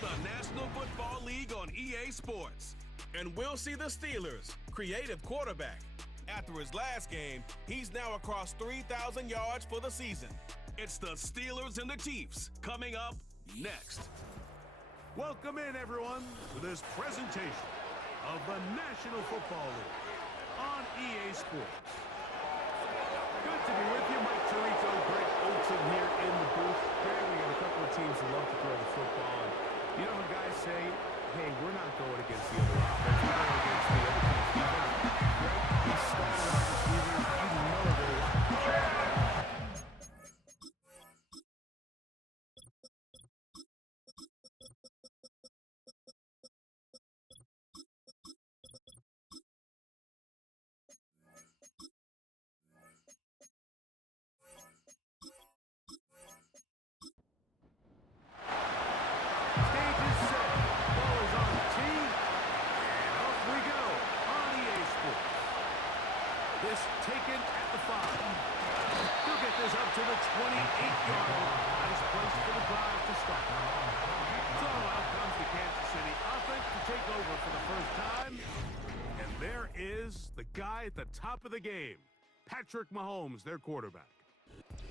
the National Football League on EA Sports. And we'll see the Steelers' creative quarterback. After his last game, he's now across 3,000 yards for the season. It's the Steelers and the Chiefs coming up next. Welcome in, everyone, to this presentation of the National Football League on EA Sports. Good to be with you. Mike Chorizo, Greg Olsen here in the booth. Greg, we got a couple of teams who love to throw the football. And you know when guys say, hey, we're not going against the other offense, we're going against the other team's defense. Greg, he's starting off receivers. You know they're locked. Taken at the 5. He'll get this up to the 28-yard line. Nice place for the drive to start. So out comes the Kansas City offense to take over for the first time. And there is the guy at the top of the game, Patrick Mahomes, their quarterback.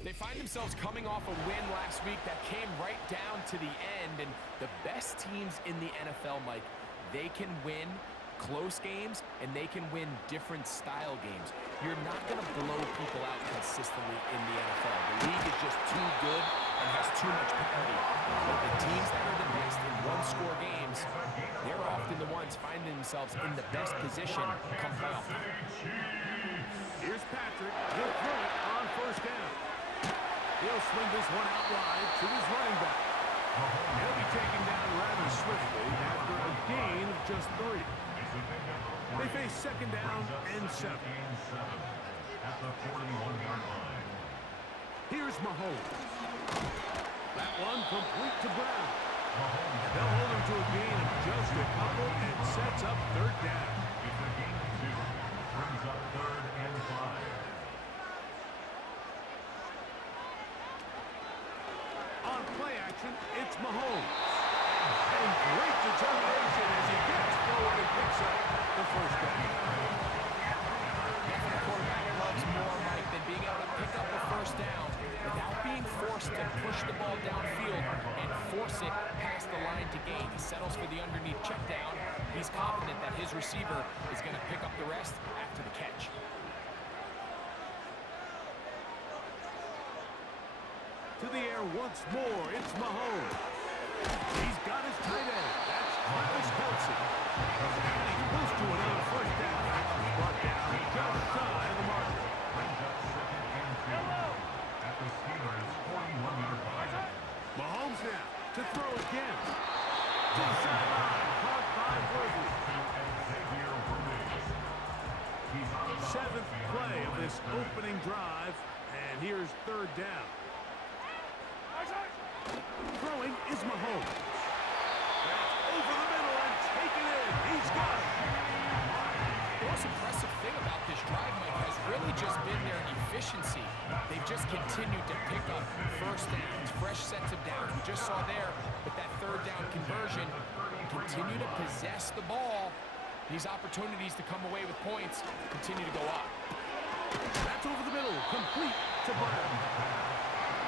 They find themselves coming off a win last week that came right down to the end. And the best teams in the NFL, Mike, they can win close games, and they can win different style games. You're not going to blow people out consistently in the NFL. The league is just too good and has too much parity. But the teams that are the best in one-score games, they're often the ones finding themselves in the best position come playoff time. Here's Patrick. He'll throw it on first down. He'll swing this one out wide to his running back. He'll be taken down rather swiftly after a gain of just 3. They face second down and 7. At the 41-yard line. Here's Mahomes. That one complete to Brown. And they'll hold him to a gain of just a couple and sets up third down. It's a gain of 2. Brings up 3rd and 5. On play action, it's Mahomes. And great determination as he gets forward and picks up the first down. The quarterback loves more, Mike, than being able to pick up the first down without being forced to push the ball downfield and force it past the line to gain. He settles for the underneath check down. He's confident that his receiver is going to pick up the rest after the catch. To the air once more, it's Mahomes. He's got his tight end. That's Travis Kelce. And he's close to it on first down. Brought down just shy of the mark. Brings up 2nd and 2. At the Steelers' 41-yard line. Mahomes now to throw again. To the sideline, caught by Worthy. 7th play of this opening drive, and here's 3rd down. Throwing is Mahomes. That's over the middle and taken in. He's got it. The most impressive thing about this drive, Mike, has really just been their efficiency. They've just continued to pick up first downs, fresh sets of downs. We just saw there, but that 3rd down conversion, continue to possess the ball. These opportunities to come away with points continue to go up. That's over the middle, complete to Brown.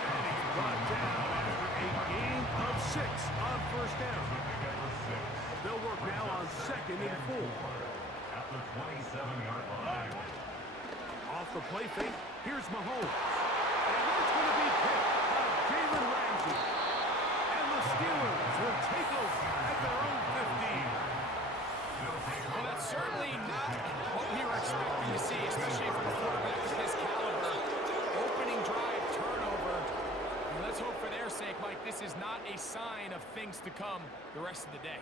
And he's brought down after a gain of 6 on first down. They'll work now on 2nd and 4. At the 27-yard line. Off the play fake, here's Mahomes. And that's going to be picked by Jalen Ramsey. And the Steelers will take over at their own 15. Well, that's certainly not what we were expecting to see, especially from a quarterback of his caliber. Opening drive, turnover. And let's hope for their sake, Mike, this is not a sign of things to come the rest of the day.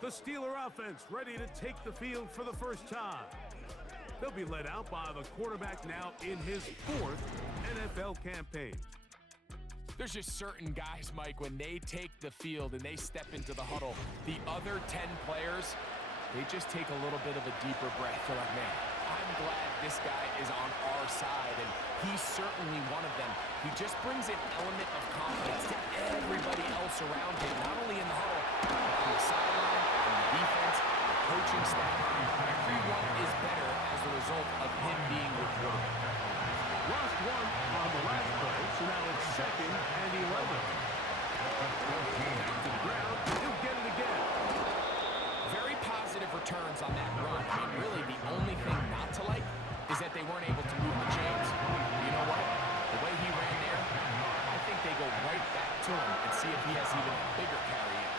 The Steeler offense ready to take the field for the first time. They'll be led out by the quarterback now in his 4th NFL campaign. There's just certain guys, Mike, when they take the field and they step into the huddle, the other 10 players, they just take a little bit of a deeper breath. They're like, man, I'm I'm glad this guy is on our side, and he's certainly one of them. He just brings an element of confidence to everybody else around him, not only in the huddle, but on the sideline, on the defense, the coaching staff. Everyone is better as a result of him being the quarterback. Lost one on the last play, so now it's 2nd and 11. Back to the ground, he'll get it again. Very positive returns on that run. I mean, really, the only thing not to like is that they weren't able to move the chains. You know what? The way he ran there, I think they go right back to him and see if he has even a bigger carry in.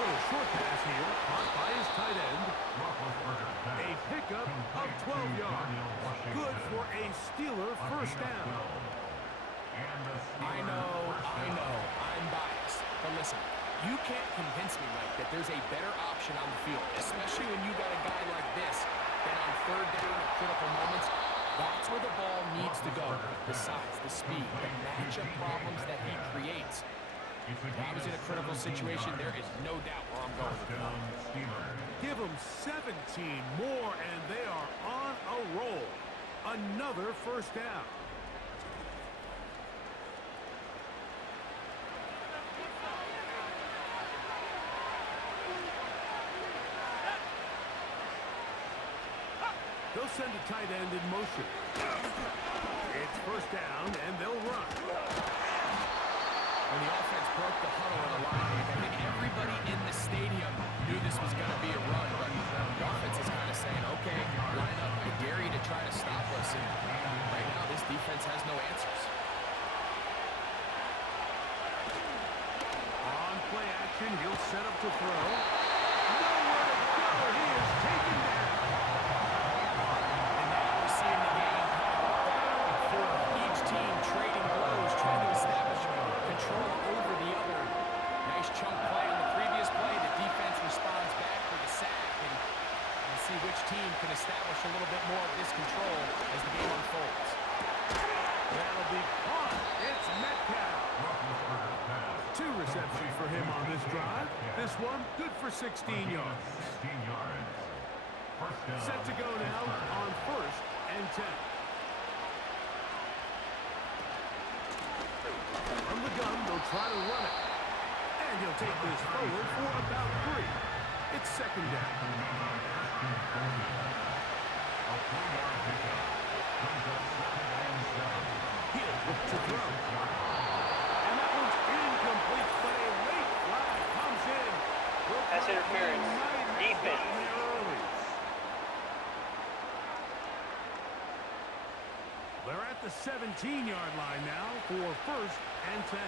Little short pass here, caught by his tight end. A pickup of 12 yards. Good for a Steeler first down. I know, I'm biased. But listen, you can't convince me, Mike, that there's a better option on the field, especially when you got a guy like this, that on 3rd down at critical moments, that's where the ball needs to go. The size, the speed, the matchup problems that he creates. If I was in a critical situation, there is no doubt where I'm going with that. Give them 17 more, and they are on a roll. Another first down. They'll send a tight end in motion. It's first down, and they'll run. When the offense broke the huddle in the line, I think everybody in the stadium knew this was going to be a run, but the offense is kind of saying, okay, line up, I dare you to try to stop us, and right now this defense has no answers. On play action, he'll set up to throw. Nowhere to go, he is taken down. And now we're seeing the game kind of go back and forth, each team trading blows, trying to establish control over the other. Nice chunk play on the previous play. The defense responds back with a sack, and we'll see which team can establish a little bit more of this control as the game unfolds. That'll be caught. It's Metcalf. 2 receptions for him on this drive. This one good for 16 yards. Set to go now on 1st and 10. From the gun, they'll try to run it. And he'll take this forward for about 3. It's 2nd down. He'll look to throw. And that one's incomplete, but a late flag comes in. Pass interference. Defense. They're at the 17-yard line now for 1st and 10.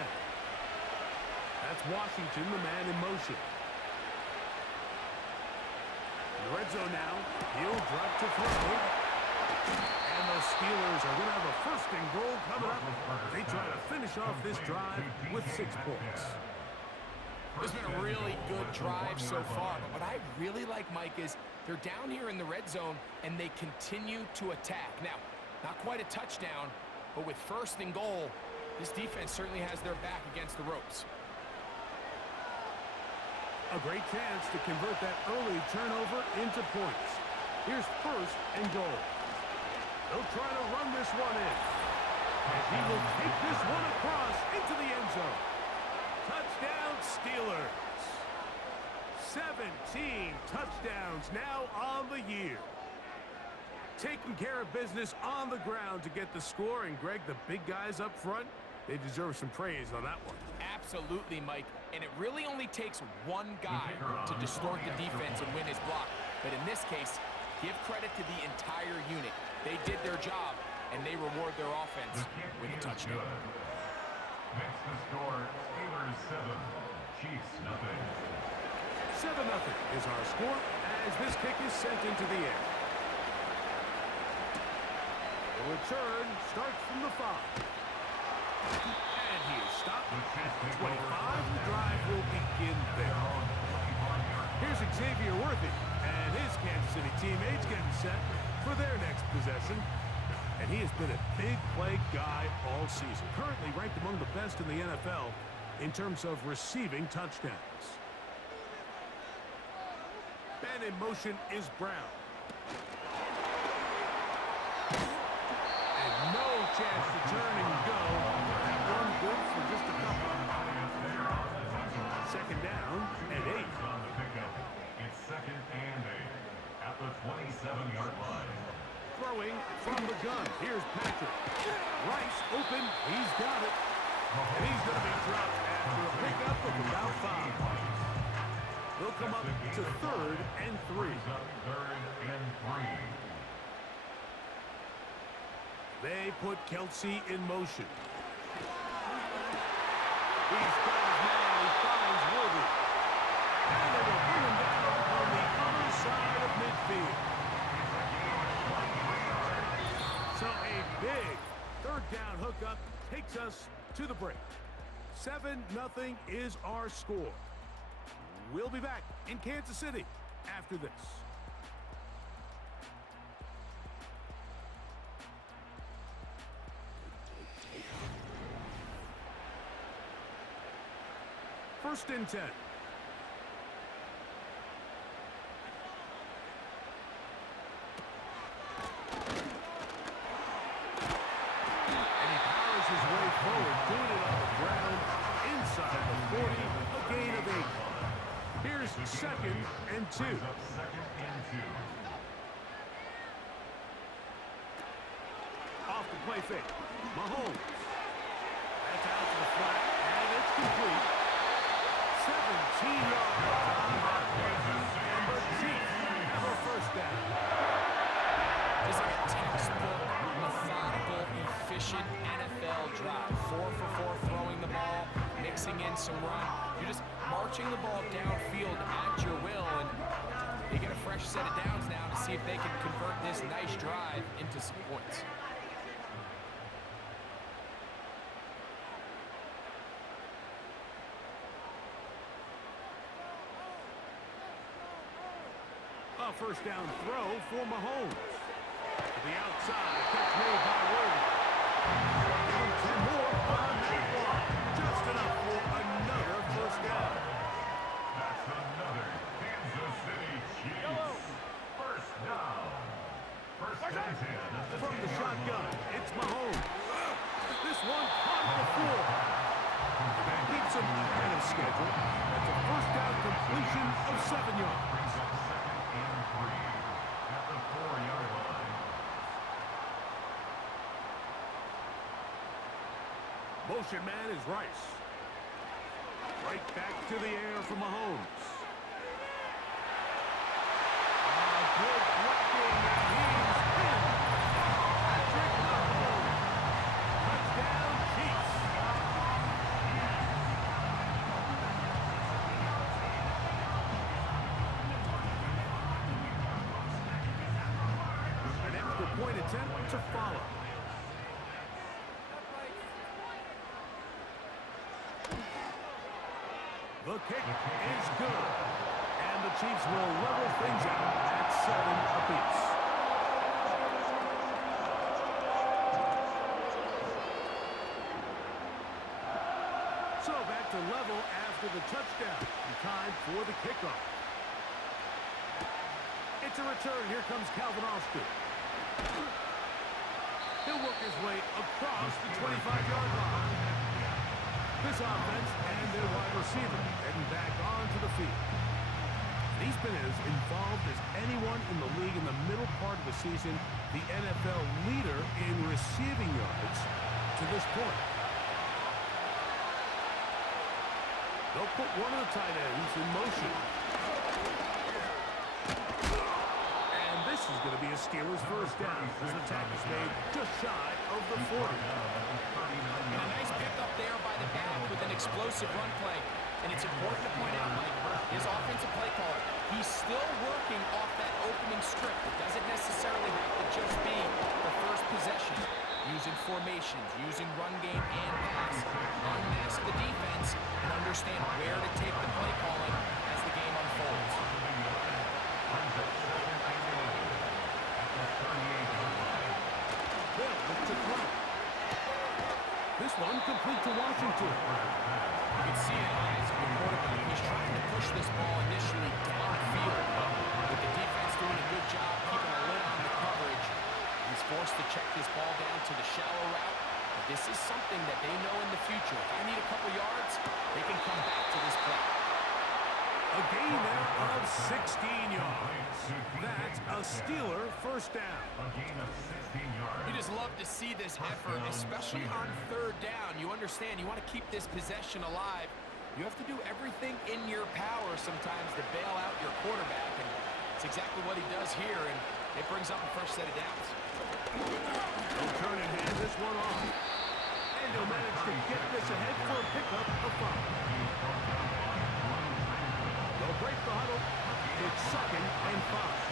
That's Washington, the man in motion. In the red zone now, he'll drop to throw. And the Steelers are going to have a 1st and goal coming up. They try to finish off this drive with 6 points. It's been a really good drive so far, but what I really like, Mike, is they're down here in the red zone, and they continue to attack. Now, not quite a touchdown, but with 1st and goal, this defense certainly has their back against the ropes. A great chance to convert that early turnover into points. Here's 1st and goal. They'll try to run this one in. And he will take this one across into the end zone. Touchdown, Steelers. 17 touchdowns now on the year. Taking care of business on the ground to get the score. And, Greg, the big guys up front, they deserve some praise on that one. Absolutely, Mike. And it really only takes one guy to distort the defense and win his block. But in this case, give credit to the entire unit. They did their job, and they reward their offense with a touchdown. Next to score, Steelers 7, Chiefs 0. 7-0 is our score as this kick is sent into the air. The return starts from the 5. And he is stopped. 25, the drive will begin there. Here's Xavier Worthy and his Kansas City teammates getting set for their next possession. And he has been a big play guy all season. Currently ranked among the best in the NFL in terms of receiving touchdowns. Man in motion is Brown. And no chance to turn and go. That one good for just a couple. Second down and 8. On the pickup. It's second and 8 at the 27-yard line. Throwing from the gun. Here's Patrick. Rice open. He's got it. And he's going to be dropped after a pickup of about 5. They'll come up to 3rd and 3. Third and 3. They put Kelsey in motion. He's got his man. He finds Worthy. And they will bring him down on the other side of midfield. So a big 3rd down hookup takes us to the break. 7-0 is our score. We'll be back in Kansas City after this. First and 10. Forward, doing it on the ground, inside the 40, a gain of 8. Here's 2nd and 2. Second and 2. Off the play fake. Mahomes. That's out to the flat, and it's complete. 17 yards on that play, and the Chiefs have a first down. It's like a textbook, methodical, efficient NFL drive. 4 for 4 throwing the ball, mixing in some run. You're just marching the ball downfield at your will, and they get a fresh set of downs now to see if they can convert this nice drive into some points. A first down throw for Mahomes. To the outside, catch made by Worthy. Give him 10 more on that block. Just enough for another first down. That's another Kansas City Chiefs. First down. First and 10 at the From the 10-yard shotgun, line. it's Mahomes. This one caught the floor. That keeps him ahead of schedule. That's a first down completion of 7 yards. Brings up second and 3 at the 4-yard line. Motion man is Rice. Right back to the air for Mahomes. Good blocking, and he's in. Patrick Mahomes. Touchdown, Chiefs. An extra point attempt to follow. The kick is good. And the Chiefs will level things out at 7 apiece. So back to level after the touchdown. And time for the kickoff. It's a return. Here comes Calvin Austin. He'll work his way across the 25-yard line. This offense and their wide receiver heading back onto the field. He's been as involved as anyone in the league in the middle part of the season, the NFL leader in receiving yards to this point. They'll put one of the tight ends in motion. And this is going to be a Steelers first down as the tackle's made just shy of the 40. And a nice pickup there by the back with an explosive run play. And it's important to point out, Mike, his offensive play caller, he's still working off that opening script. It doesn't necessarily have to just be the first possession. Using formations, using run game and pass. Unmask the defense and understand where to take the play calling as the game unfolds. Bill with the throw. This one complete to Washington. You can see it eyes of the quarterback. He's trying to push this ball initially downfield, with the defense doing a good job keeping a lid on the coverage. He's forced to check this ball down to the shallow route. But this is something that they know in the future. If I need a couple yards, they can come back to this play. A gain there of 16 yards. That's a Steeler first down. A gain of 16 yards. You just love to see this effort, especially on third down. You understand, you want to keep this possession alive. You have to do everything in your power sometimes to bail out your quarterback, and it's exactly what he does here, and it brings up a first set of downs. They'll turn and hand this one off. And he'll manage to get this ahead for a pickup of 5. They'll break the huddle. It's 2nd and 5.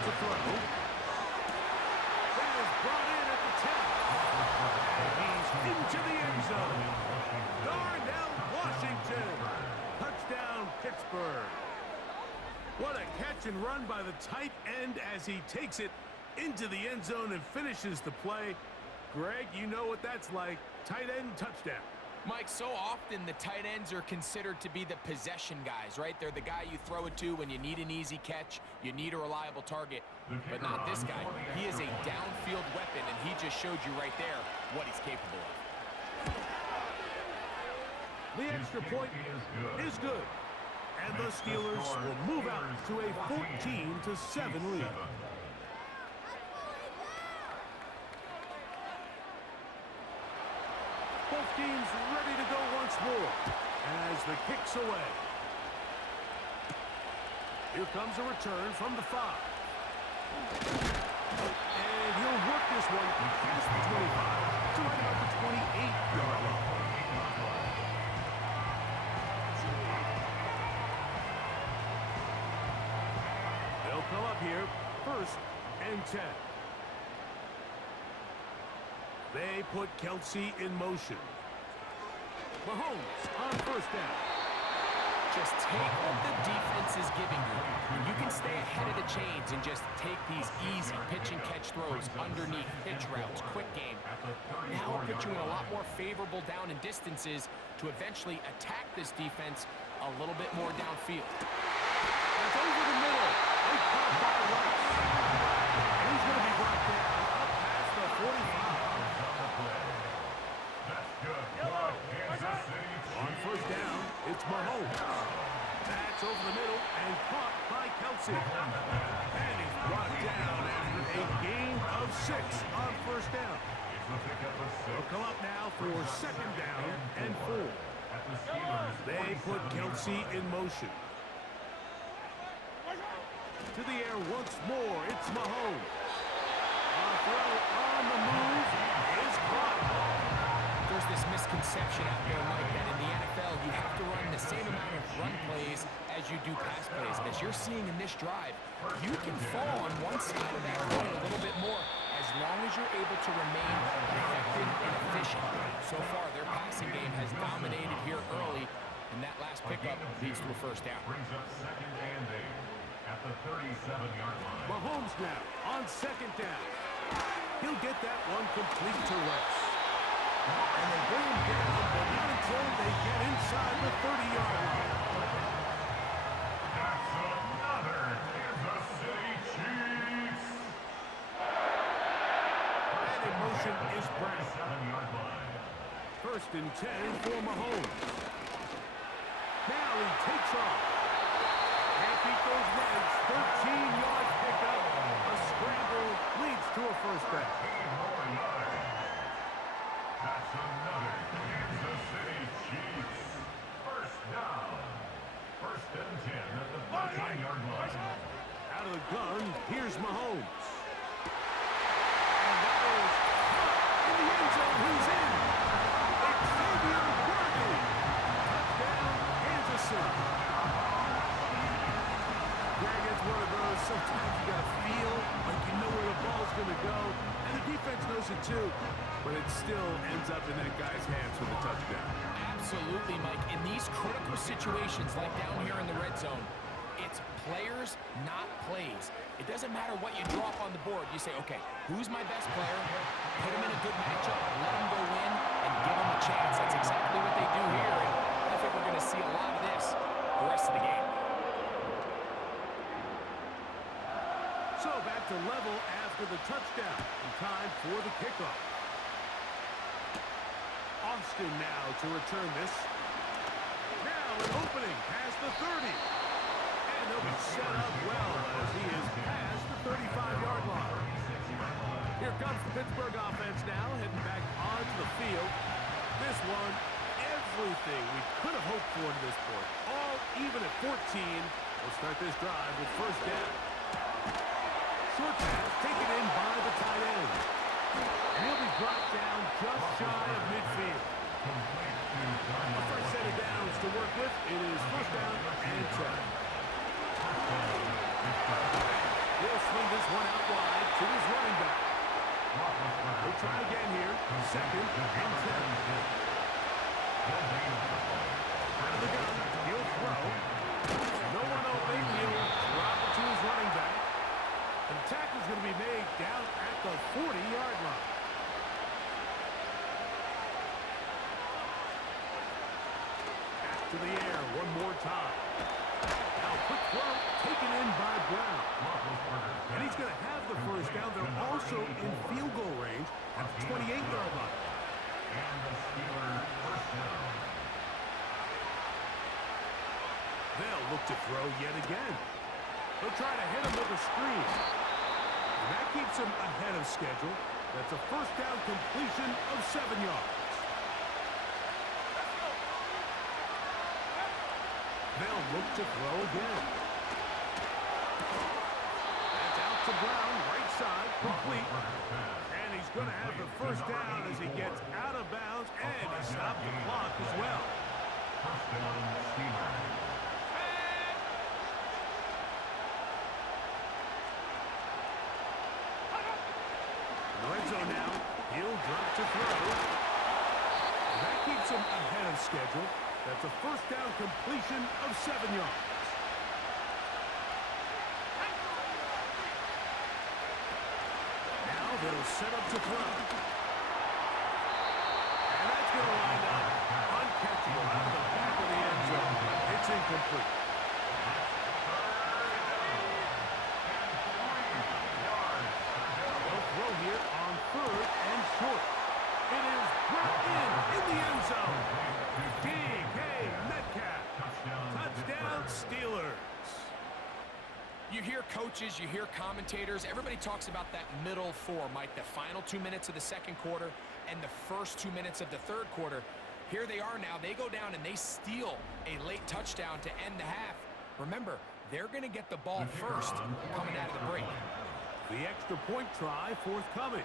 To throw. That is brought in at the 10. And he's into the end zone. Darnell Washington. Touchdown, Pittsburgh. What a catch and run by the tight end as he takes it into the end zone and finishes the play. Greg, you know what that's like. Tight end touchdown. Mike, so often the tight ends are considered to be the possession guys, right? They're the guy you throw it to when you need an easy catch, you need a reliable target, but not this guy. He is a downfield weapon, and he just showed you right there what he's capable of. The extra point is good. And the Steelers will move out to a 14-7 lead. Both teams ready to go once more as the kick's away. Here comes a return from the 5. And he'll work this one past the 25 to right about the 28-yard line. They'll come up here, 1st and 10. They put Kelsey in motion. Mahomes on 1st down. Just take what the defense is giving you. And you can stay ahead of the chains and just take these easy pitch and catch throws underneath pitch routes, quick game. Now it'll put you in a lot more favorable down and distances to eventually attack this defense a little bit more downfield. That's over the middle. They caught by Rice. And he's going to be brought down up past the 45. On 1st down, it's Mahomes. That's over the middle and caught by Kelsey. And he's brought down after a gain of 6 on 1st down. They'll come up now for 2nd down and 4. They put Kelsey in motion. To the air once more, it's Mahomes. A throw on the move is caught. There's this misconception out there, Mike, that in the NFL you have to run the same amount of run plays as you do pass plays. And as you're seeing in this drive, you can fall on one side of that coin a little bit more as long as you're able to remain effective and efficient. So far, their passing game has dominated here early, and that last pickup leads to a 1st down. Brings up 2nd and 8 at the 37-yard line. Mahomes now on 2nd down. He'll get that one complete to West. And they bring him down, but not until they get inside the 30-yard line. That's another Kansas City Chiefs. And in motion is Brown. 7-yard line. 1st and 10 for Mahomes. Now he takes off. Can't beat those legs. 13-yard pickup. A scramble leads to a 1st down. That's another Kansas City Chiefs. 1st down. 1st and 10 at the 13-yard line. Out of the gun, here's Mahomes. And that is caught in the end zone. Who's in? Xavier Worthy. Touchdown, Kansas City. Greg, it's one of those. Sometimes you got to feel like you know where the ball's going to go. And the defense knows it too. But it still ends up in that guy's hands for the touchdown. Absolutely, Mike. In these critical situations, like down here in the red zone, it's players, not plays. It doesn't matter what you draw up on the board. You say, okay, who's my best player? Put him in a good matchup, let him go in, and give him a chance. That's exactly what they do here, and I think we're going to see a lot of this the rest of the game. So back to level after the touchdown. And time for the kickoff. Austin now to return this. Now an opening past the 30. And they'll be set up well as he is past the 35-yard line. Here comes the Pittsburgh offense now, heading back onto the field. This one, everything we could have hoped for to this point. All even at 14. We'll start this drive with first down. Short pass taken in by the tight end. And he'll be brought down just shy of midfield. The first set of downs to work with. It is first down and 10. He'll swing this one out wide to his running back. We'll try again here. Second and 10. Out of the gun. He'll throw. No one open. He'll drop it to his running back. And the tackle's going to be made down at the 40-yard line. Back to the air one more time. Now quick throw taken in by Brown. And he's going to have the first down. They're also in field goal range at the 28-yard line. And the Steelers first down. They'll look to throw yet again. They'll try to hit him with a screen. And that keeps him ahead of schedule. That's a first down completion of 7 yards. They'll look to throw again. That's out to Brown, right side, complete. And he's going to have the first down as he gets out of bounds, and he stopped the clock as well. First down, Steelers. Red zone now. He'll drop to throw. And that keeps him ahead of schedule. That's a first down completion of 7 yards. Now they'll set up to throw. And that's going to wind up uncatchable out of the back of the end zone. It's incomplete. They'll throw here on third and short. It is brought in the end zone. DK Metcalf. Touchdown Steelers. You hear coaches, you hear commentators, everybody talks about that middle four, Mike, the final 2 minutes of the second quarter and the first 2 minutes of the third quarter. Here they are now. They go down and they steal a late touchdown to end the half. Remember, they're going to get the ball first coming out of the break. The extra point try forthcoming.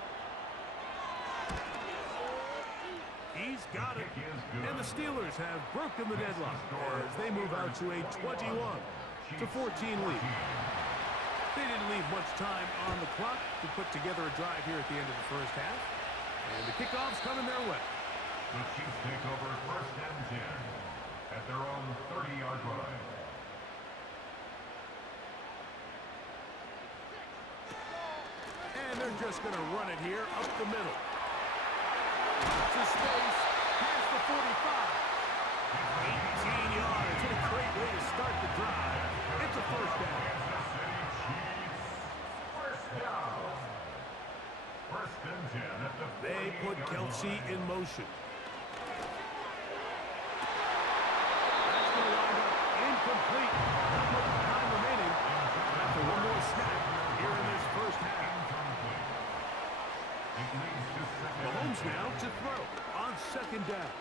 He's got it. And the Steelers have broken the deadlock as they move out to a 21-14 lead. They didn't leave much time on the clock to put together a drive here at the end of the first half. And the kickoff's coming their way. The Chiefs take over first and 10 at their own 30-yard line. And they're just going to run it here up the middle. To space, past the 45. 18 yards. What a great way to start the drive. It's a first down. First down. First and 10 at the They put Kelsey in motion. That's going to wind up incomplete. Not much time remaining after one more snap here in this first half. Mahomes now to throw on second down.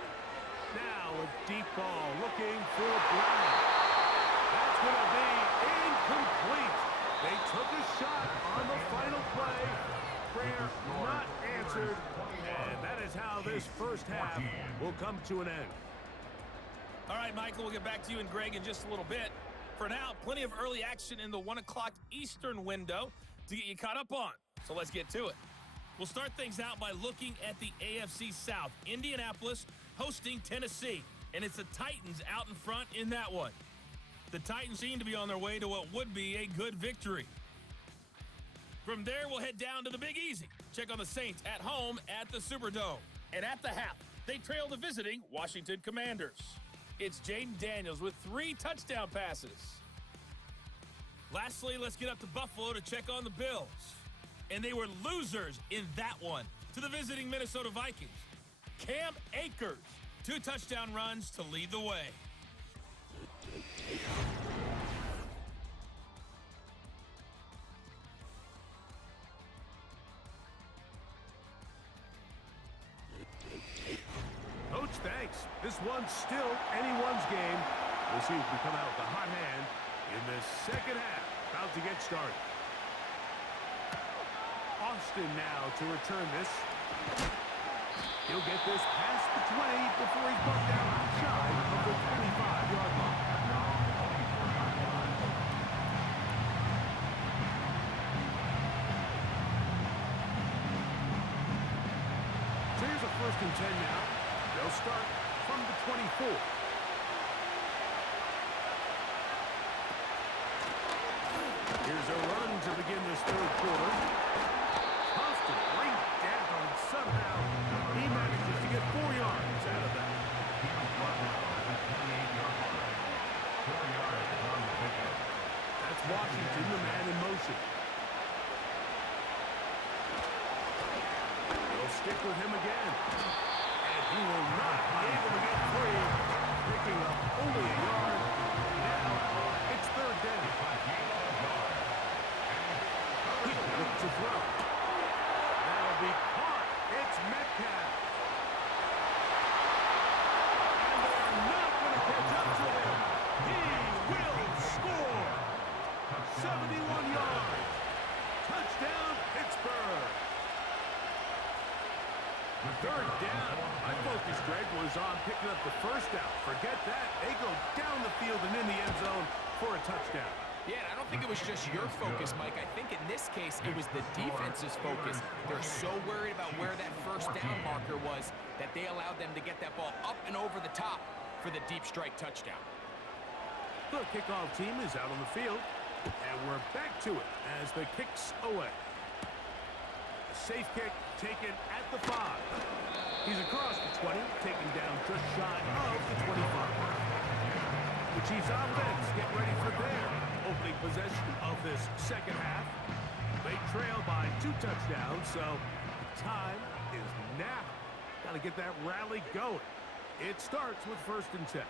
Now a deep ball looking for Brown. That's going to be incomplete. They took a shot on the final play. Prayer not answered. And that is how this first half will come to an end. All right, Michael, we'll get back to you and Greg in just a little bit. For now, plenty of early action in the 1 o'clock Eastern window to get you caught up on. So let's get to it. We'll start things out by looking at the AFC South. Indianapolis hosting Tennessee, and it's the Titans out in front in that one. The Titans seem to be on their way to what would be a good victory. From there, we'll head down to the Big Easy. Check on the Saints at home at the Superdome. And at the half, they trail the visiting Washington Commanders. It's Jaden Daniels with 3 touchdown passes. Lastly, let's get up to Buffalo to check on the Bills. And they were losers in that one to the visiting Minnesota Vikings. Cam Akers, 2 touchdown runs to lead the way. Coach, thanks. This one's still anyone's game. We'll see if we come out with a hot hand in the second half. About to get started. Austin now to return this. He'll get this past the 20 before he's bumped out shy of the 25-yard line. So here's a 1st and 10 now. They'll start from the 24. Here's a run to begin this 3rd quarter. Tough to bring down, and somehow he manages to get 4 yards out of that. That's Washington, the man in motion. They'll stick with him again. And he will not be able to get free. Picking up only a yard. Now it's 3rd down. He'll look to throw. That'll be caught. It's Metcalf. And they're not going to catch up to him. He will score. 71 yards. Touchdown, Pittsburgh. 3rd down. My focus, Greg, was on picking up the 1st down. Forget that. They go down the field and in the end zone for a touchdown. Yeah, and I don't think it was just your focus, Mike. I think in this case, it was the defense's focus. They're so worried about where that 1st down marker was that they allowed them to get that ball up and over the top for the deep strike touchdown. The kickoff team is out on the field, and we're back to it as the kick's away. A safe kick taken at the 5. He's across the 20, taken down just shy of the 25. The Chiefs offense get ready for their opening possession of this second half. They trail by 2 touchdowns, so the time is now. Got to get that rally going. It starts with 1st and 10.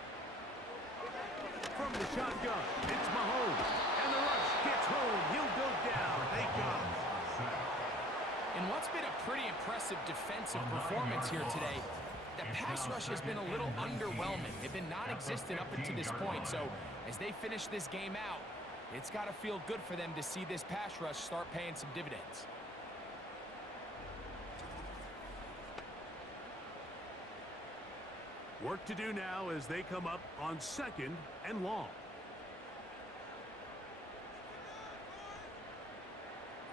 From the shotgun, it's Mahomes. And the rush gets home. He'll go down. They got him. In what's been a pretty impressive defensive performance here today, the pass rush has been a little underwhelming. They've been non-existent up until this point, so as they finish this game out, it's got to feel good for them to see this pass rush start paying some dividends. Work to do now as they come up on 2nd and long.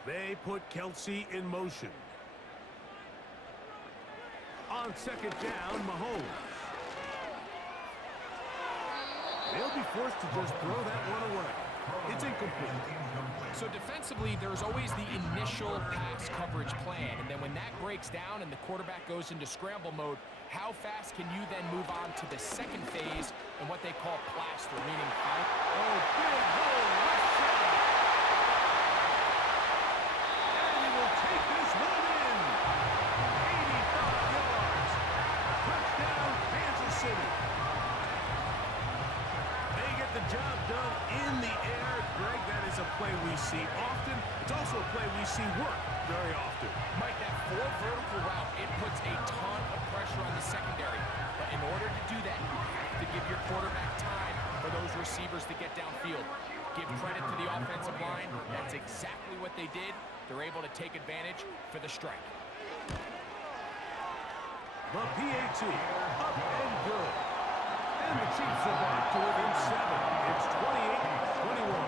They put Kelsey in motion. On 2nd down, Mahomes. They'll be forced to just throw that one away. It's incomplete. So defensively, there's always the initial pass coverage plan, and then when that breaks down and the quarterback goes into scramble mode, how fast can you then move on to the 2nd phase and what they call plaster, meaning fight? Oh, big hole, left side. And he will take this one in. 85 yards. Touchdown, Kansas City. They get the job done in the air. Greg, that is a play we see often. It's also a play we see work very often. Mike, that 4 vertical route, it puts a ton of pressure on the secondary. But in order to do that, you have to give your quarterback time for those receivers to get downfield. Give credit to the offensive line. That's exactly what they did. They're able to take advantage for the strike. The PAT, up and good. And the Chiefs are back to within 7. It's 28-21.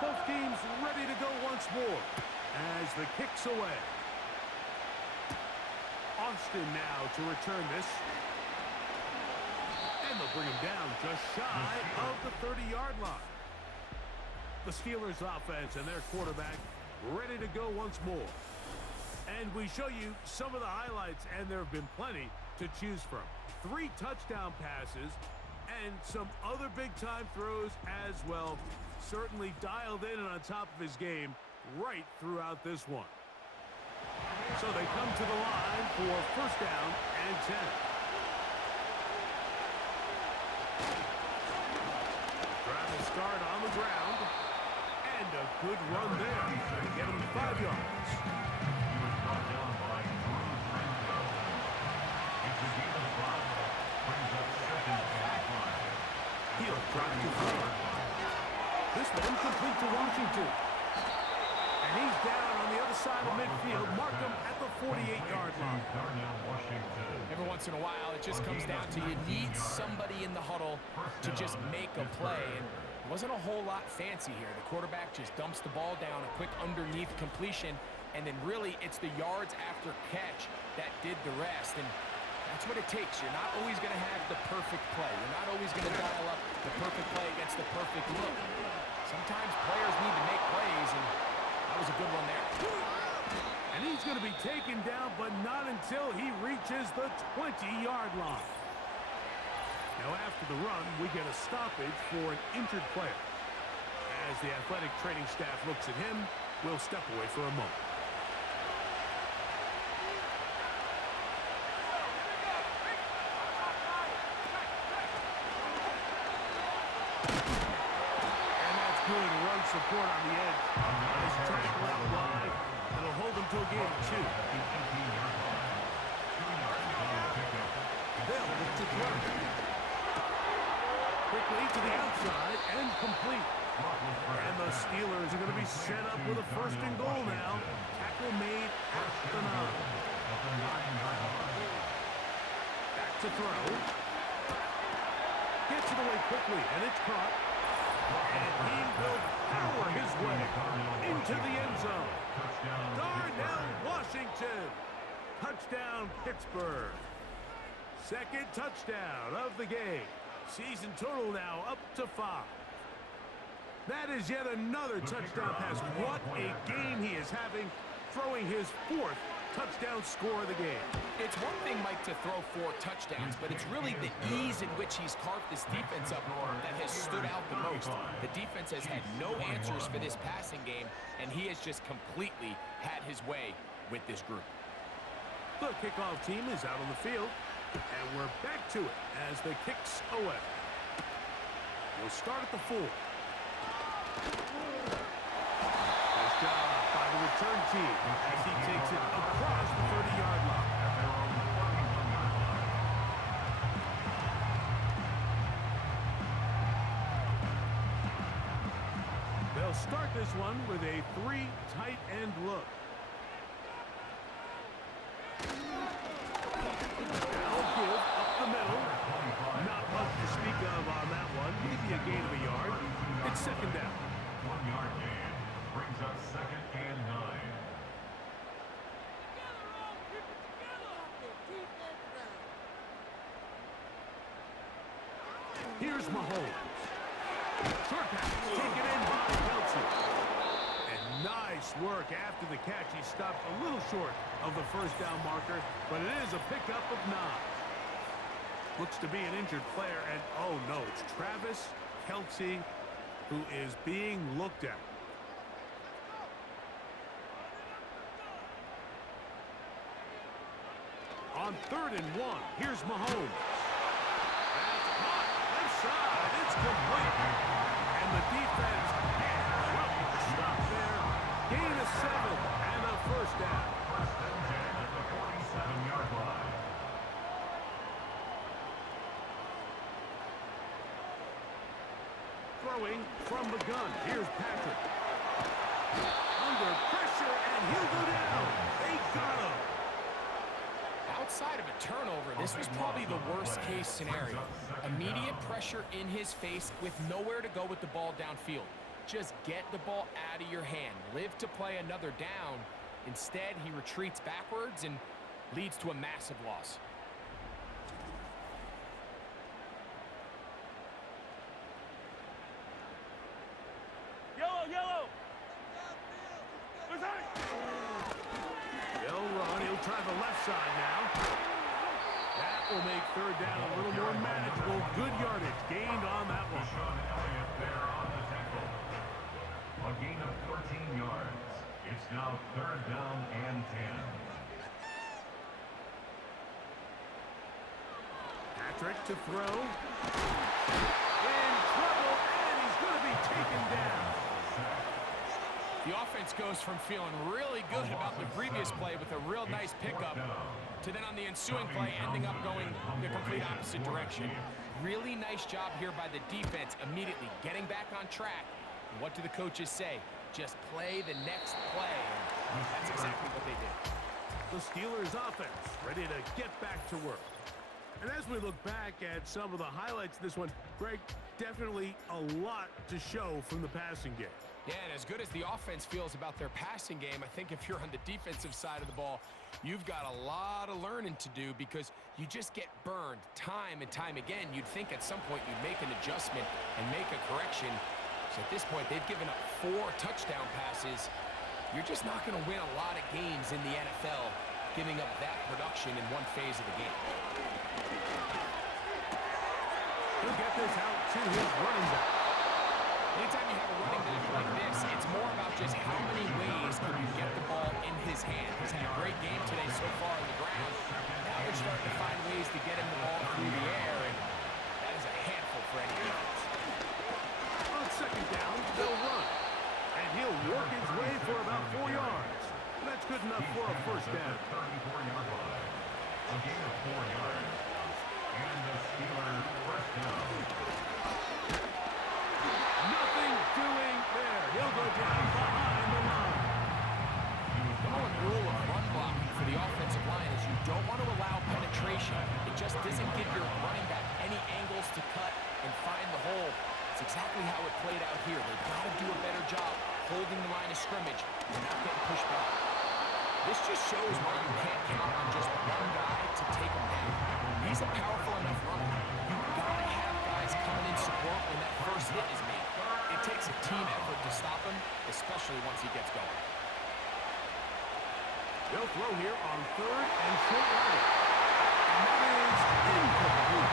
Both teams ready to go once more as the kick's away. Austin now to return this. And they'll bring him down just shy of the 30-yard line. The Steelers offense and their quarterback ready to go once more. And we show you some of the highlights, and there have been plenty to choose from. 3 touchdown passes, And some other big-time throws as well. Certainly dialed in and on top of his game right throughout this one. So they come to the line for first down and 10. Travel start on the ground. And a good run there to get him 5 yards. He was brought down by it's a gain of 5. Brings up second and 5. He'll drop to throw. This one complete to Washington. And he's down on the other side of midfield. Mark him at the 48-yard line. Every once in a while, it just comes down to you need somebody in the huddle to just make a play. And it wasn't a whole lot fancy here. The quarterback just dumps the ball down, a quick underneath completion, and then really it's the yards after catch that did the rest. And that's what it takes. You're not always going to have the perfect play. You're not always going to dial up the perfect play against the perfect look. Sometimes players need to make plays, and that was a good one there. And he's going to be taken down, but not until he reaches the 20-yard line. Now after the run, we get a stoppage for an injured player. As the athletic training staff looks at him, we'll step away for a moment. Good run support on the edge. Nice tackle out wide. It'll hold them to a gain of 2. They'll look to throw. Quickly to the outside and complete. And the Steelers are going to be set up with a first and goal now. Tackle made at the 9. Back to throw. Gets it away quickly, and it's caught. And he will power his way into the end zone. Darnell Washington. Touchdown, Pittsburgh. Second touchdown of the game. Season total now up to 5. That is yet another touchdown pass. What a game he is having, throwing his 4th touchdown score of the game. It's one thing, Mike, to throw 4 touchdowns, but it's really the ease in which he's carved this defense up that has stood out the most. The defense has had no answers for this passing game, and he has just completely had his way with this group. The kickoff team is out on the field, and we're back to it as the kicks away. We'll start at the 4. Nice job by the return team as he takes it across the 30-yard line. They'll start this one with a 3 tight end look. They'll give up the middle. Not much to speak of on that one. Maybe a gain of a yard. It's second down. 1-yard gain brings up second and 9. Here's Mahomes. Short pass taken in by Kelsey. And nice work after the catch. He stopped a little short of the first down marker, but it is a pickup of 9. Looks to be an injured player, and oh no, it's Travis Kelsey who is being looked at. On 3rd and 1, here's Mahomes. That's caught. Left side. It's complete. And the defense can't help but stop there. Gain of 7 and a first down. First and 10 at the 47-yard line. Throwing from the gun. Here's Patrick. Under pressure, and he'll go down. They got him. Outside of a turnover, this was probably the worst-case scenario. Immediate pressure in his face with nowhere to go with the ball downfield. Just get the ball out of your hand. Live to play another down. Instead, he retreats backwards and leads to a massive loss. Yellow! They'll run. He'll try the left side now. That will make third down a little more manageable. Good yardage gained on that one. Sean Elliott there on the tackle. A gain of 14 yards. It's now third down and 10. Patrick to throw. In trouble, and he's going to be taken down. The offense goes from feeling really good about the previous play with a real nice pickup to then on the ensuing play ending up going the complete opposite direction. Really nice job here by the defense immediately getting back on track. And what do the coaches say? Just play the next play. And that's exactly what they did. The Steelers offense ready to get back to work. And as we look back at some of the highlights of this one, Greg, definitely a lot to show from the passing game. Yeah, and as good as the offense feels about their passing game, I think if you're on the defensive side of the ball, you've got a lot of learning to do because you just get burned time and time again. You'd think at some point you'd make an adjustment and make a correction. So at this point, they've given up 4 touchdown passes. You're just not going to win a lot of games in the NFL giving up that production in one phase of the game. He'll get this out to his running back. Anytime you have a running back like this, it's more about just how many ways can you get the ball in his hand. He's had a great game today so far on the ground. Now they're starting to find ways to get him the ball through the air, and that is a handful for any defense. On second down, they'll run. And he'll work his way for about 4 yards. And that's good enough for a first down. 34-yard line. A gain of 4 yards. And the Steelers first down. Nothing doing there. He'll go down behind the line. The number one rule of run blocking for the offensive line is you don't want to allow penetration. It just doesn't give your running back any angles to cut and find the hole. It's exactly how it played out here. They've got to do a better job holding the line of scrimmage and not getting pushed back. This just shows why you can't count on just one guy to take him down. He's a powerful enough runner. You've got to have guys coming in support when that first hit is made. It takes a team effort to stop him, especially once he gets going. They'll throw here on third and short right. And that is incomplete.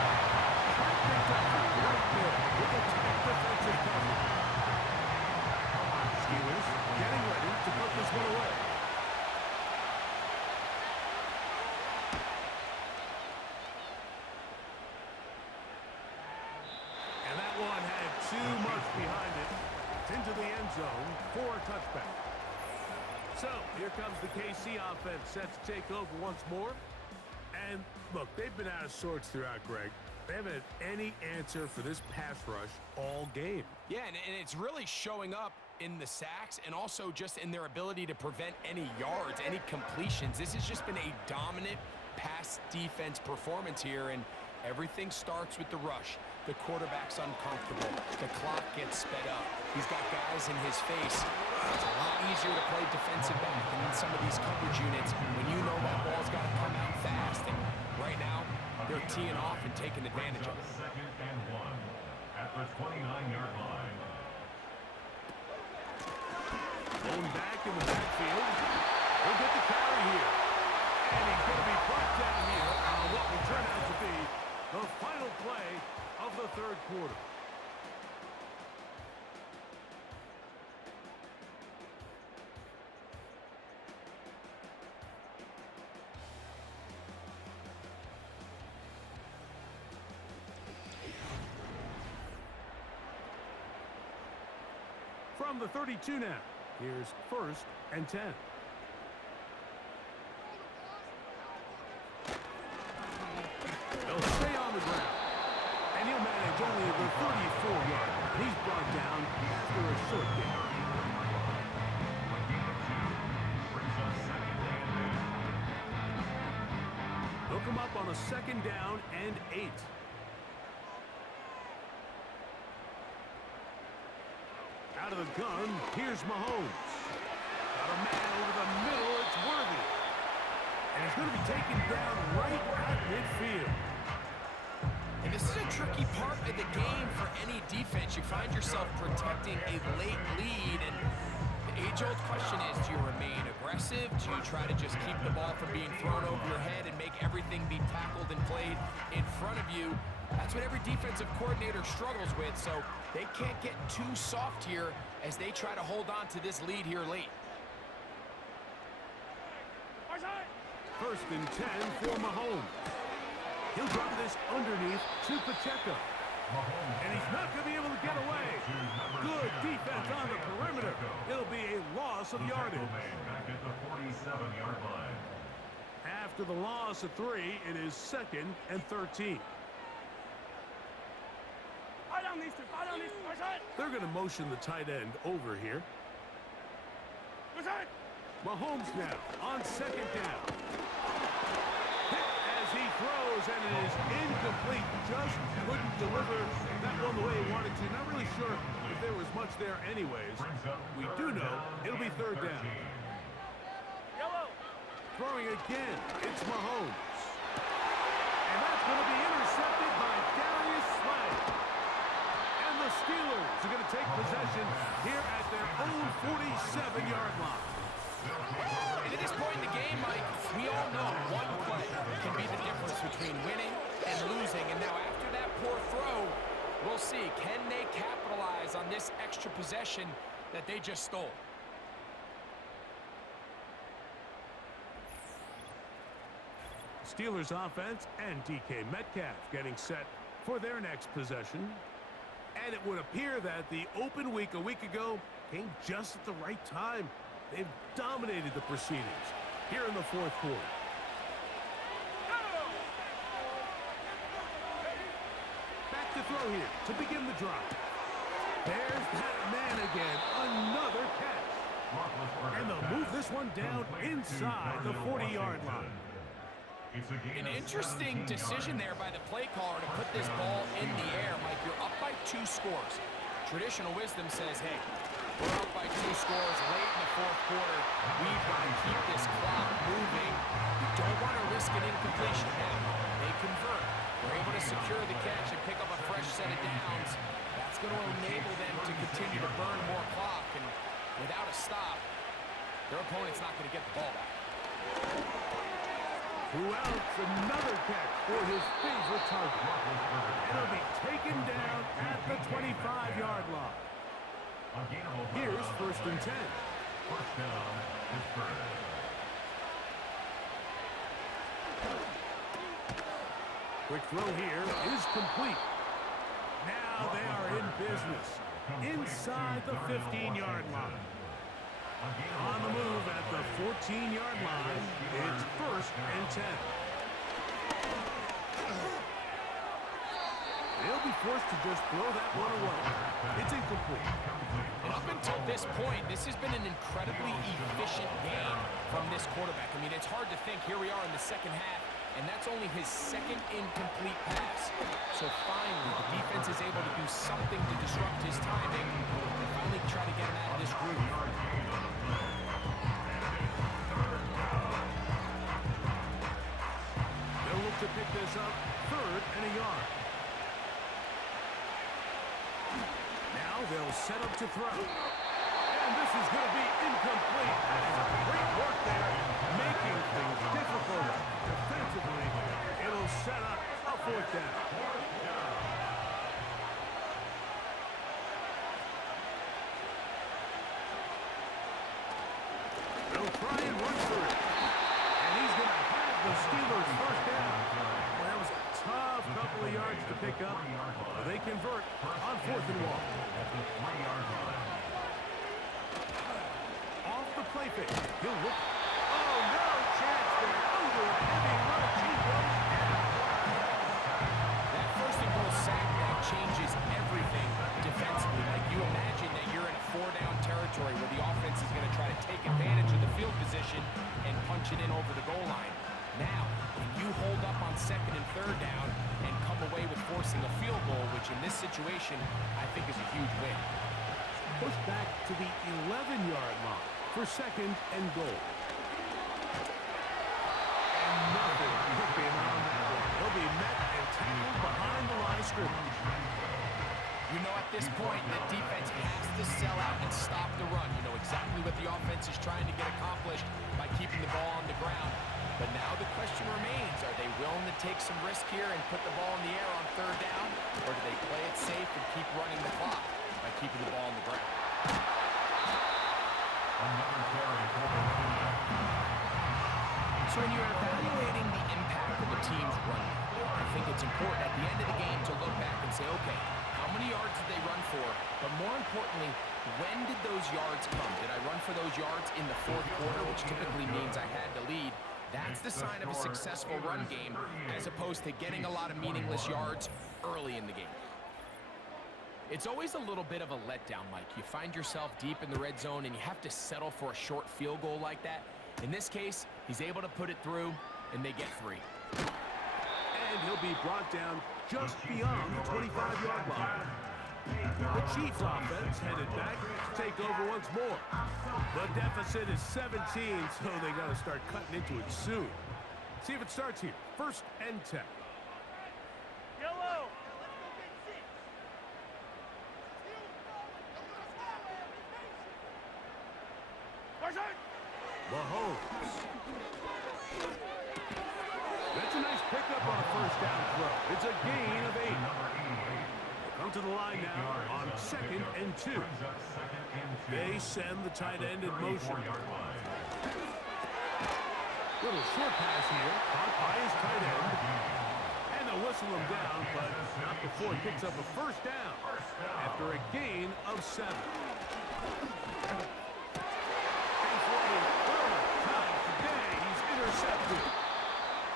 Picked up right there with a tight defensive cover. Steelers getting ready to put this one away. And that one had too much behind it. It's into the end zone for a touchback. So, here comes the KC offense set to take over once more. And, look, they've been out of sorts throughout, Greg. They haven't had any answer for this pass rush all game. Yeah, and it's really showing up in the sacks and also just in their ability to prevent any yards, any completions. This has just been a dominant pass defense performance here, and everything starts with the rush. The quarterback's uncomfortable. The clock gets sped up. He's got guys in his face. It's a lot easier to play defensive back than in some of these coverage units when you know that ball's got to come out fast. And right now, they're teeing off and taking advantage of it. Second and 1 at the 29-yard line. Going back in the backfield. He'll get the carry here. And he's going to be brought down here on what will turn out to be the final play of the third quarter. From the 32 now, here's first and 10. They'll stay on the ground. And he'll manage only the 34-yard. He's brought down after a short gain. They'll come up on a second down and 8. Out of the gun, here's Mahomes. Got a man over the middle, it's Worthy. And he's going to be taken down right at midfield. And this is a tricky part of the game for any defense. You find yourself protecting a late lead, and the age-old question is, do you remain aggressive? Do you try to just keep the ball from being thrown over your head and make everything be tackled and played in front of you? That's what every defensive coordinator struggles with, so they can't get too soft here as they try to hold on to this lead here late. First and 10 for Mahomes. He'll drop this underneath to Pacheco. And he's not going to be able to get away. Good defense on the perimeter. It'll be a loss of yardage. Back at the 47-yard line. After the loss of 3, it is 2nd and 13. They're going to motion the tight end over here. Mahomes now on 2nd down. Hit as he throws, and it is incomplete. Just couldn't deliver that one the way he wanted to. Not really sure if there was much there anyways. We do know it'll be 3rd down. Throwing again, it's Mahomes. And that's going to be intercepted by Darius Slay. And the Steelers are going to take possession here at their own 47-yard line. And at this point in the game, Mike, we all know one play can be the difference between winning and losing. And now after that poor throw, we'll see, can they capitalize on this extra possession that they just stole? Steelers offense and DK Metcalf getting set for their next possession. And it would appear that the open week a week ago came just at the right time. They've dominated the proceedings here in the 4th quarter. Back to throw here to begin the drive. There's that man again. Another catch. And they'll move this one down inside the 40-yard line. An interesting decision there by the play caller to put this ball in the air. Mike, you're up by 2 scores. Traditional wisdom says, hey, we're up by 2 scores late in the 4th quarter. We've got to keep this clock moving. You don't want to risk an incompletion. Now, they convert. They're able to secure the catch and pick up a fresh set of downs. That's going to enable them to continue to burn more clock. And without a stop, their opponent's not going to get the ball back. Who else? Another catch for his favorite target. And it'll be taken down at the 25-yard line. Here's 1st and 10. First down, Pittsburgh. Quick throw here is complete. Now they are in business inside the 15-yard line. On the move at the 14-yard line, it's 1st and 10. They'll be forced to just throw that one away. It's incomplete. And up until this point, this has been an incredibly efficient game from this quarterback. I mean, it's hard to think here we are in the 2nd half, and that's only his 2nd incomplete pass. So finally, the defense is able to do something to disrupt his timing and finally try to get him out of this groove. They'll look to pick this up 3rd and a yard. Now they'll set up to throw. And this is going to be incomplete. That is great work there, making things difficult defensively. It'll set up a 4th down. They'll try and run for it. And he's going to have the Steelers 1st down. Well, that was a tough couple of yards to pick up. But they convert on 4th and 1. Off the play fake. He'll look. Oh, no chance there. Under a heavy rush. He goes down. That 1st and goal sack, that changes everything defensively. Like, you imagine that you're in a 4-down territory where the offense is going to try to take advantage of the field position and punch it in over the goal line. Now, when you hold up on 2nd and 3rd down and come away with forcing a field goal, which in this situation I think is a huge win. Push back to the 11-yard line for 2nd and goal. And nothing cooking on that one. He'll be met and tackled behind the line of scrimmage. You know at this point the defense has to sell out and stop the run. You know exactly what the offense is trying to get accomplished by keeping the ball on the ground. But now the question remains, are they willing to take some risk here and put the ball in the air on third down? Or do they play it safe and keep running the clock by keeping the ball on the ground? Another carry for the running back. So when you're evaluating the impact of a team's run, I think it's important at the end of the game to look back and say, okay, how many yards did they run for? But more importantly, when did those yards come? Did I run for those yards in the fourth quarter, which typically means I had to lead? That's the sign of a successful run game, as opposed to getting a lot of meaningless yards early in the game. It's always a little bit of a letdown, Mike. You find yourself deep in the red zone and you have to settle for a short field goal like that. In this case, he's able to put it through, and they get 3. And he'll be brought down just beyond the 25-yard line. The Chiefs offense headed back to take over once more. The deficit is 17, so they got to start cutting into it soon. See if it starts here. 1st and 10. Yellow. Mahomes. That's a nice pickup on a 1st down throw. It's a gain of 8. Come to the line now on 2nd and 2. They send the tight end in motion. Little short pass here, caught by his tight end. And they'll whistle him down, but not before he picks up a 1st down after a gain of 7. And for a third time today, he's intercepted.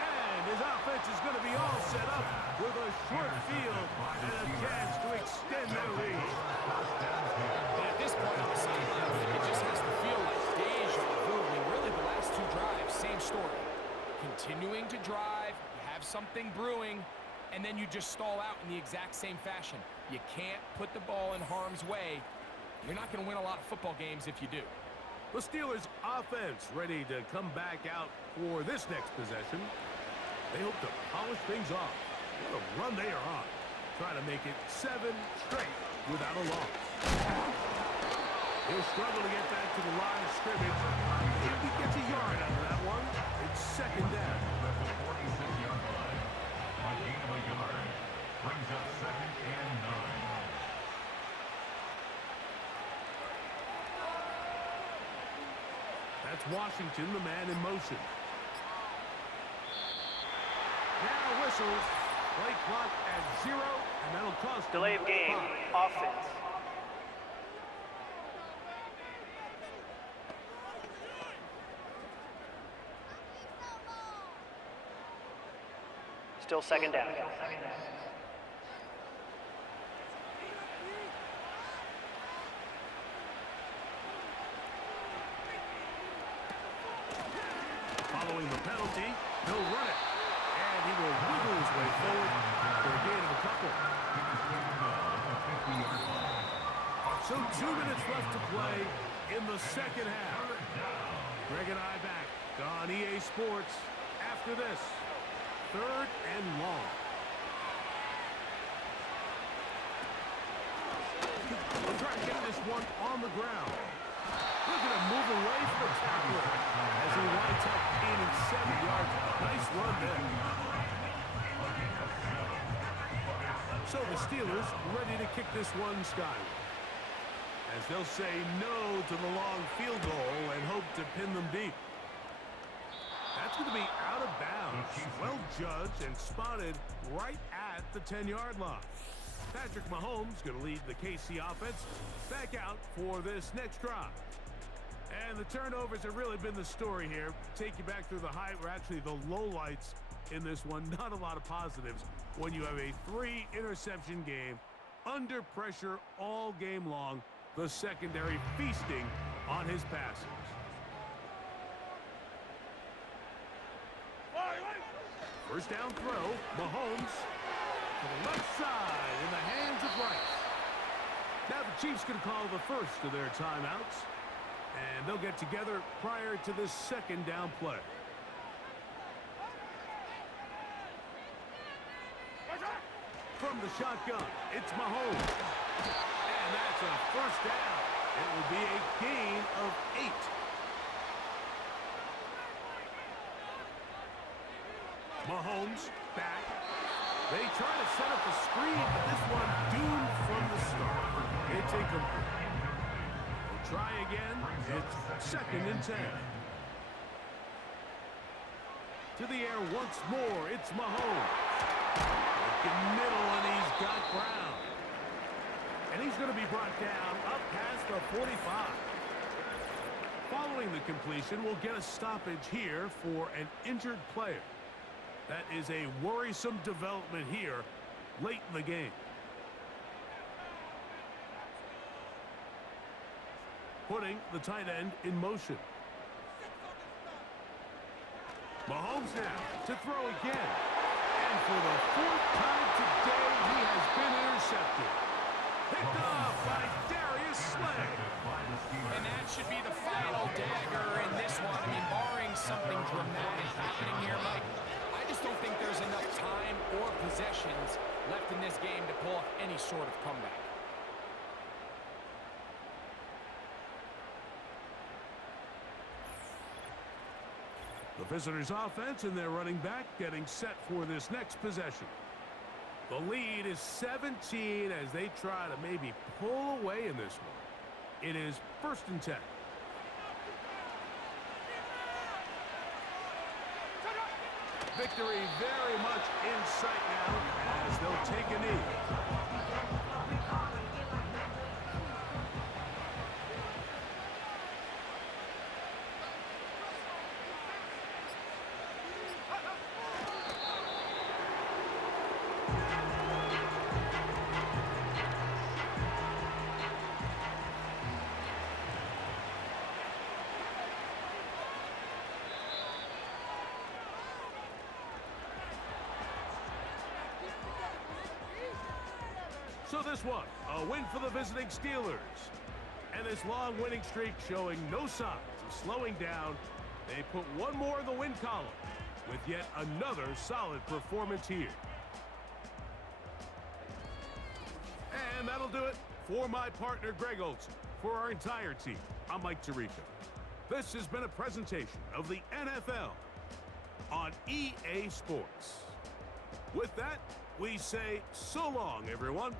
And his offense is going to be all set up with a short field and a chance to extend their lead. And at this point on the sideline, it just has to feel like deja vu. I mean, really, the last 2 drives, same story. Continuing to drive, you have something brewing, and then you just stall out in the exact same fashion. You can't put the ball in harm's way. You're not going to win a lot of football games if you do. The Steelers' offense ready to come back out for this next possession. They hope to polish things off. What a run they are on. Trying to make it 7 straight without a loss. He'll struggle to get back to the line of scrimmage. If he gets a yard out of that one, it's 2nd down. At the 46-yard line. A gain of a yard. Brings up 2nd and 9. That's Washington, the man in motion. Now whistles. Play clock at 0, and that'll cost them Delay of game. 5. Offense. Still 2nd down. Following the penalty, he'll run it. And he will wiggle his way forward for a gain of a couple. So 2 minutes left to play in the 2nd half. Greg and I back on EA Sports after this. 3rd and long. We'll try to get this one on the ground. Look at him move away from the tackler as he winds up gaining 7 yards. Nice run there. So the Steelers ready to kick this one skyward, as they'll say no to the long field goal and hope to pin them deep. That's going to be out of bounds. Well judged and spotted right at the 10-yard line. Patrick Mahomes going to lead the KC offense back out for this next drive. And the turnovers have really been the story here. Take you back through the high, or actually the lowlights in this one. Not a lot of positives when you have a 3-interception game under pressure all game long. The secondary feasting on his passes. First down throw, Mahomes to the left side in the hands of Rice. Now the Chiefs can call the first of their timeouts, and they'll get together prior to this 2nd down play. From the shotgun, it's Mahomes. And that's a 1st down. It will be a gain of 8. They try to set up the screen, but this one doomed from the start. It's incomplete. They'll try again. It's 2nd and 10. To the air once more. It's Mahomes. Looking middle, and he's got Brown. And he's going to be brought down up past the 45. Following the completion, we'll get a stoppage here for an injured player. That is a worrisome development here late in the game. Putting the tight end in motion. Mahomes now to throw again. And for the 4th time today, he has been intercepted. Picked off by Darius Slay. And that should be the final dagger in this one. I mean, barring something dramatic happening here, Mike, I just don't think there's enough time or possessions left in this game to pull off any sort of comeback. The visitors' offense and their running back getting set for this next possession. The lead is 17 as they try to maybe pull away in this one. It is 1st and 10. Victory very much in sight now as they'll take a knee. So this one, a win for the visiting Steelers. And this long winning streak showing no signs of slowing down. They put one more in the win column with yet another solid performance here. And that'll do it for my partner, Greg Olson. For our entire team, I'm Mike Tirico. This has been a presentation of the NFL on EA Sports. With that, we say so long, everyone.